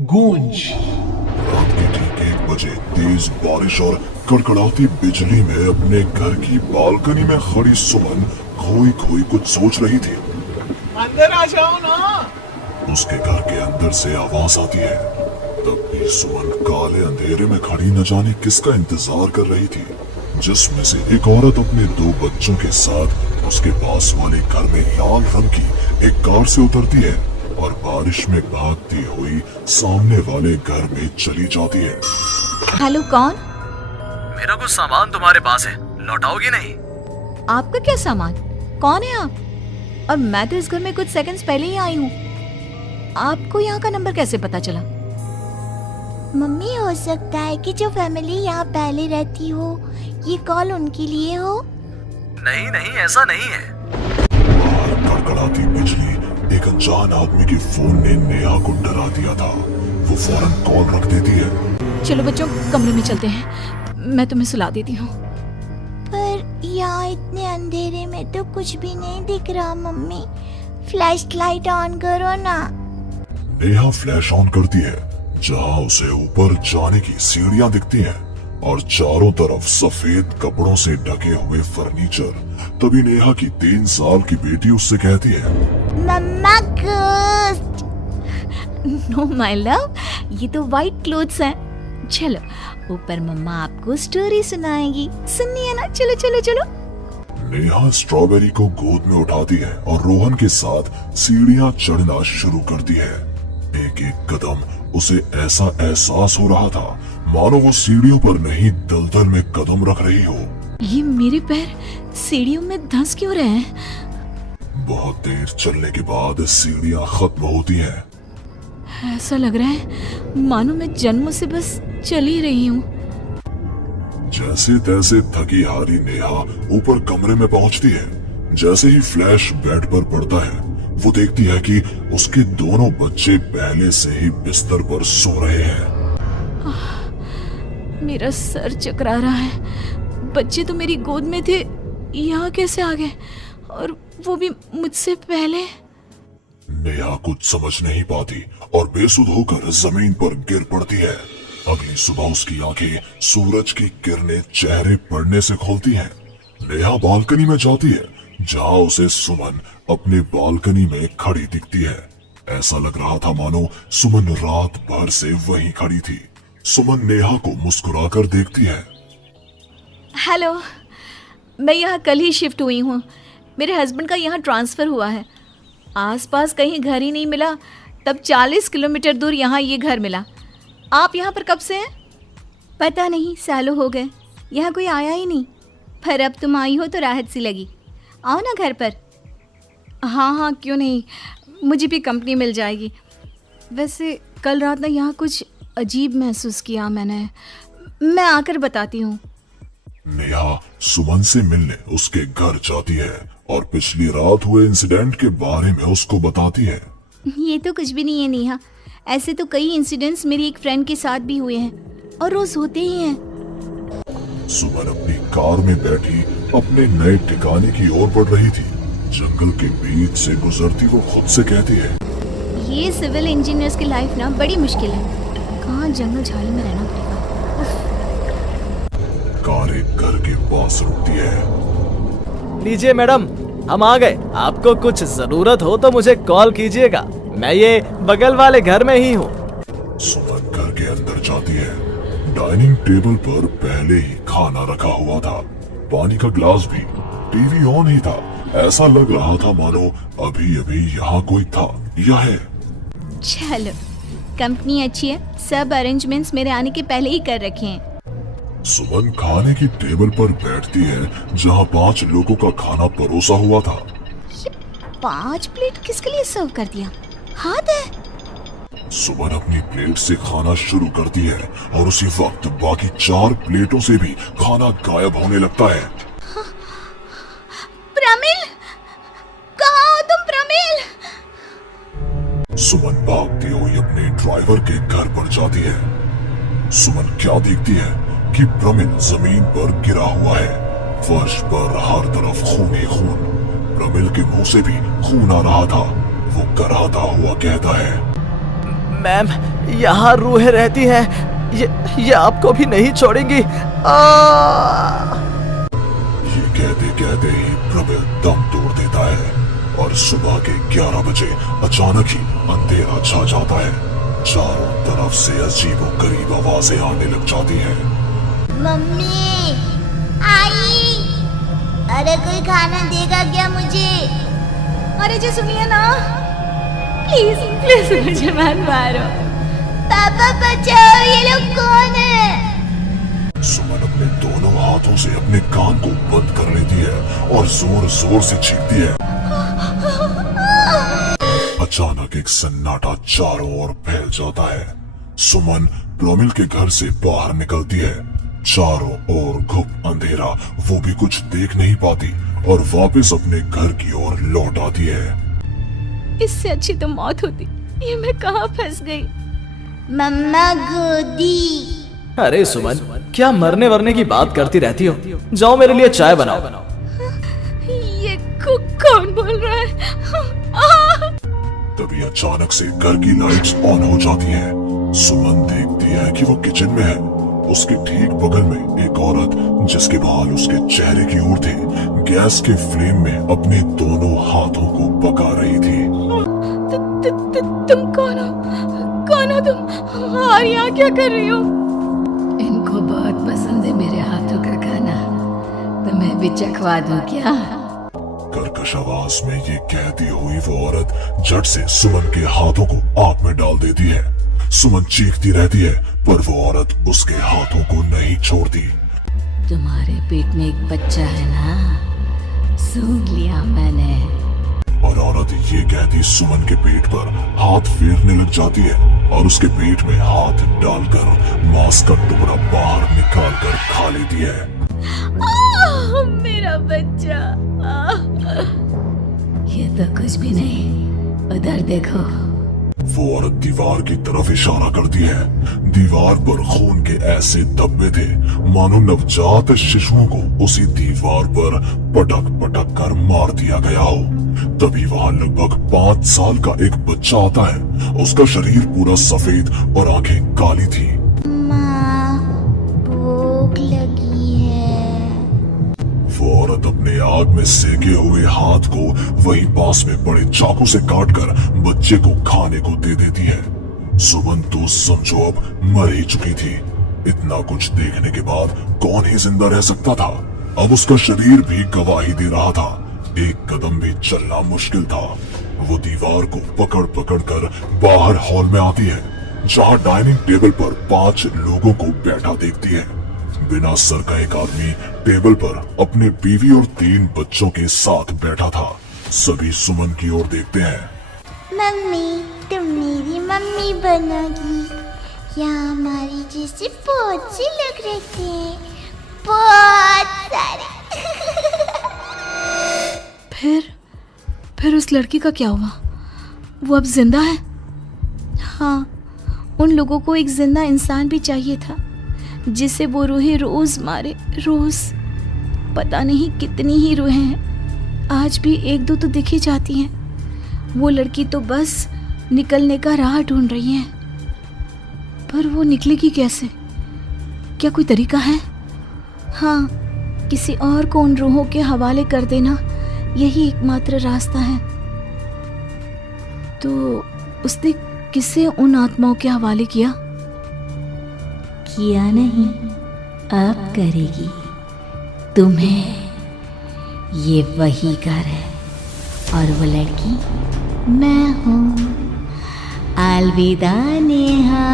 गूंज। रात के ठीक 1 बजे तेज बारिश और कड़कड़ाती बिजली में अपने घर की बालकनी में खड़ी सुमन खोई खोई कुछ सोच रही थी। अंदर आ जाओ ना। उसके घर के अंदर से आवाज आती है। तब भी सुमन काले अंधेरे में खड़ी न जाने किसका इंतजार कर रही थी, जिसमें से एक औरत अपने 2 बच्चों के साथ उसके पास वाले घर में लाल रंग की एक कार से उतरती है और बारिश में भागती हुई सामने वाले घर में चली जाती है। हेलो, कौन? मेरा कुछ सामान तुम्हारे पास है, लौटाओगी नहीं? आपका क्या सामान? कौन है आप? और मैं तो इस घर में कुछ सेकंड्स पहले ही आई हूँ। आपको यहाँ का नंबर कैसे पता चला? मम्मी, हो सकता है कि जो फैमिली यहाँ पहले रहती हो, ये कॉल उनके लिए हो। नहीं नहीं, ऐसा नहीं है। बाहर कड़कड़ाती बिजली एक अनजान आदमी के फोन ने नेहा को डरा दिया था। वो फौरन कॉल रख देती है। चलो बच्चों, कमरे में चलते हैं, मैं तुम्हें सुला देती हूँ। पर यहाँ इतने अंधेरे में तो कुछ भी नहीं दिख रहा। मम्मी, फ्लैश लाइट ऑन करो ना। नेहा फ्लैश ऑन करती है, जहाँ उसे ऊपर जाने की सीढ़ियाँ दिखती हैं और चारों तरफ सफेद कपड़ों से ढके हुए फर्नीचर। तभी नेहा की 3 साल की बेटी उससे कहती है, मम्मा घोस्ट। नो माय लव, ये तो व्हाइट क्लोथ्स हैं। चलो ऊपर, मम्मा आपको स्टोरी सुनाएगी, सुननी है ना? चलो चलो चलो। नेहा स्ट्रॉबेरी को गोद में उठाती है और रोहन के साथ सीढ़ियाँ चढ़ना शुरू करती है। एक एक कदम उसे ऐसा एहसास हो रहा था मानो वो सीढ़ियों पर नहीं दलदल में कदम रख रही हो। ये मेरे पैर सीढ़ियों में धंस क्यों रहे हैं? बहुत देर चलने के बाद सीढ़ियाँ खत्म होती हैं। ऐसा लग रहा है मानो मैं जन्म से बस चल ही रही हूँ। जैसे तैसे थकी हारी नेहा ऊपर कमरे में पहुंचती है। जैसे ही फ्लैश बेड पर पड़ता है, वो देखती है कि उसके दोनों बच्चे पहले से ही बिस्तर पर सो रहे हैं। मेरा सर चकरा रहा है। बच्चे तो मेरी गोद में थे, यहाँ कैसे आ गए? और वो भी मुझसे पहले। नेहा कुछ समझ नहीं पाती और बेसुध होकर जमीन पर गिर पड़ती है। अगली सुबह उसकी आंखें सूरज की किरणें चेहरे पड़ने से खुलती हैं। नेहा बालकनी में जाती है, जहाँ उसे सुमन अपने बालकनी में खड़ी दिखती है। ऐसा लग रहा था मानो सुमन रात भर से वहीं खड़ी थी। सुमन नेहा को मुस्कुराकर देखती है। हेलो, मैं यहाँ कल ही शिफ्ट हुई हूँ। मेरे हस्बैंड का यहाँ ट्रांसफ़र हुआ है। आसपास कहीं घर ही नहीं मिला, तब 40 किलोमीटर दूर यहाँ ये घर मिला। आप यहाँ पर कब से हैं? पता नहीं, सालों हो गए, यहाँ कोई आया ही नहीं। पर अब तुम आई हो तो राहत सी लगी। आओ ना घर पर। हाँ हाँ, क्यों नहीं, मुझे भी कंपनी मिल जाएगी। वैसे कल रात ना यहाँ कुछ अजीब महसूस किया मैंने। मैं आकर बताती हूँ। नेहा सुमन से मिलने उसके घर जाती है और पिछली रात हुए इंसिडेंट के बारे में उसको बताती है। ये तो कुछ भी नहीं है नेहा, ऐसे तो कई इंसिडेंट्स मेरी एक फ्रेंड के साथ भी हुए हैं और रोज होते ही हैं। सुमन अपनी कार में बैठी अपने नए ठिकाने की ओर बढ़ रही थी। जंगल के बीच से गुजरती वो खुद से कहती है, ये सिविल इंजीनियर्स की लाइफ ना बड़ी मुश्किल है। कहाँ जंगल झाड़ी में रहना पड़ेगा। कार एक घर के पास रुकती है। लीजिए मैडम, हम आ गए। आपको कुछ जरूरत हो तो मुझे कॉल कीजिएगा, मैं ये बगल वाले घर में ही हूँ। सुमन घर के अंदर जाती है। डाइनिंग टेबल पर पहले ही खाना रखा हुआ था, पानी का ग्लास भी, टीवी ऑन ही था। ऐसा लग रहा था मानो अभी अभी यहाँ कोई था या है। चलो, कंपनी अच्छी है, सब अरेंजमेंट्स मेरे आने के पहले ही कर रखे हैं। सुमन खाने की टेबल पर बैठती है, जहाँ 5 लोगों का खाना परोसा हुआ था। ये 5 प्लेट किसके लिए सर्व कर दिया? हाथ है। सुमन अपनी प्लेट से खाना शुरू करती है और उसी वक्त बाकी 4 प्लेटों से भी खाना गायब होने लगता है। प्रमिल, कहाँ हो तुम प्रमिल? सुमन भागती हुई अपने ड्राइवर के घर पर जाती है। सुमन क्या देखती है कि प्रमिल जमीन पर गिरा हुआ है। फर्श पर हर तरफ खून ही खून। प्रमिल के मुंह से भी खून आ रहा था। वो कराहता हुआ कहता है, मैम, यहाँ रूहें रहती हैं, ये आपको भी नहीं छोड़ेंगी। ये कहते कहते ही प्रमिल दम तोड़ देता है और सुबह के 11 बजे अचानक ही अंधेरा छा जाता है। चारों तरफ से अजीबोगरीब आवाजें आने लग जाती हैं। मम्मी आई, अरे कोई खाना देगा क्या मुझे? अरे जी सुनिए ना, प्लीज प्लीज मुझे मत मारो। पापा बचाओ, ये लोग कौन है? सुमन अपने दोनों हाथों से अपने कान को बंद कर लेती है और जोर जोर से चीखती है। अचानक एक सन्नाटा चारों ओर फैल जाता है। सुमन प्रमिल के घर से बाहर निकलती है। चारों ओर घुप अंधेरा, वो भी कुछ देख नहीं पाती और वापस अपने घर की ओर लौट आती है। इससे अच्छी तो मौत होती, ये मैं कहाँ फंस गई। मम्मा गोदी। अरे सुमन, क्या मरने वरने की बात करती रहती हो? जाओ मेरे लिए चाय बनाओ। ये कौन बोल रहा है? तभी अचानक से घर की लाइट्स ऑन हो जाती हैं। सुमन देखती है कि वो किचन में है। उसके ठीक बगल में एक औरत, जिसके बाल उसके चेहरे की ओर थे, गैस के फ्लेम में अपने दोनों हाथों को पका रही थी। तुम कौन हो? कौन हो तुम? और यहाँ क्या कर रही हो? इनको बहुत पसंद है मेरे हाथों का खाना, तो मैं भी चखवा दूं क्या? कर्कश आवाज में ये कहती हुई वो औरत झट से सुमन के हाथों को आग में डाल देती है। सुमन चीखती रहती है, पर वो औरत उसके हाथों को नहीं छोड़ती। तुम्हारे पेट में एक बच्चा है ना, सूंघ लिया मैंने। और औरत ये कहती सुमन के पेट पर हाथ फेरने लग जाती है और उसके पेट में हाथ डालकर मांस का टुकड़ा बाहर निकाल कर खा लेती है। मेरा बच्चा। ये तो कुछ भी नहीं, उधर देखो। वो औरत दीवार की तरफ इशारा करती है। दीवार पर खून के ऐसे धब्बे थे मानो नवजात शिशुओं को उसी दीवार पर पटक पटक कर मार दिया गया हो। तभी वहाँ लगभग 5 साल का एक बच्चा आता है। उसका शरीर पूरा सफेद और आंखें काली थी। माँ, भूख लगी है। वो औरत अपने आग में सेके हुए हाथ को वही पास में पड़े चाकू से काटकर बच्चे को खाने को दे देती है। सुमन तो समझो अब मर ही चुकी थी। इतना कुछ देखने के बाद कौन ही जिंदा रह सकता था। अब उसका शरीर भी गवाही दे रहा था। एक कदम भी चलना मुश्किल था। वो दीवार को पकड़ पकड़ कर बाहर हॉल में आती है, जहाँ डाइनिंग टेबल पर 5 लोगों को बैठा देखती है। बिना सर का एक आदमी टेबल पर अपने बीवी और 3 बच्चों के साथ बैठा था। सभी सुमन की ओर देखते हैं। मम्मी, तुम मेरी मम्मी बनोगी। यहाँ हमारी जैसे बहुत से लोग रहते हैं, बहुत सारे। फिर उस लड़की का क्या हुआ? वो अब जिंदा है? हाँ, उन लोगों को एक जिंदा इंसान भी चाहिए था जिसे वो रूहें रोज मारे, रोज। पता नहीं कितनी ही रूहें हैं, आज भी 1-2 तो दिख ही जाती हैं। वो लड़की तो बस निकलने का राह ढूंढ रही है, पर वो निकलेगी कैसे? क्या कोई तरीका है? हाँ, किसी और को उन रूहों के हवाले कर देना यही एकमात्र रास्ता है। तो उसने किसे उन आत्माओं के हवाले किया? किया नहीं, अब करेगी। तुम्हें ये वही घर है और वो लड़की मैं हूँ। अलविदा नेहा।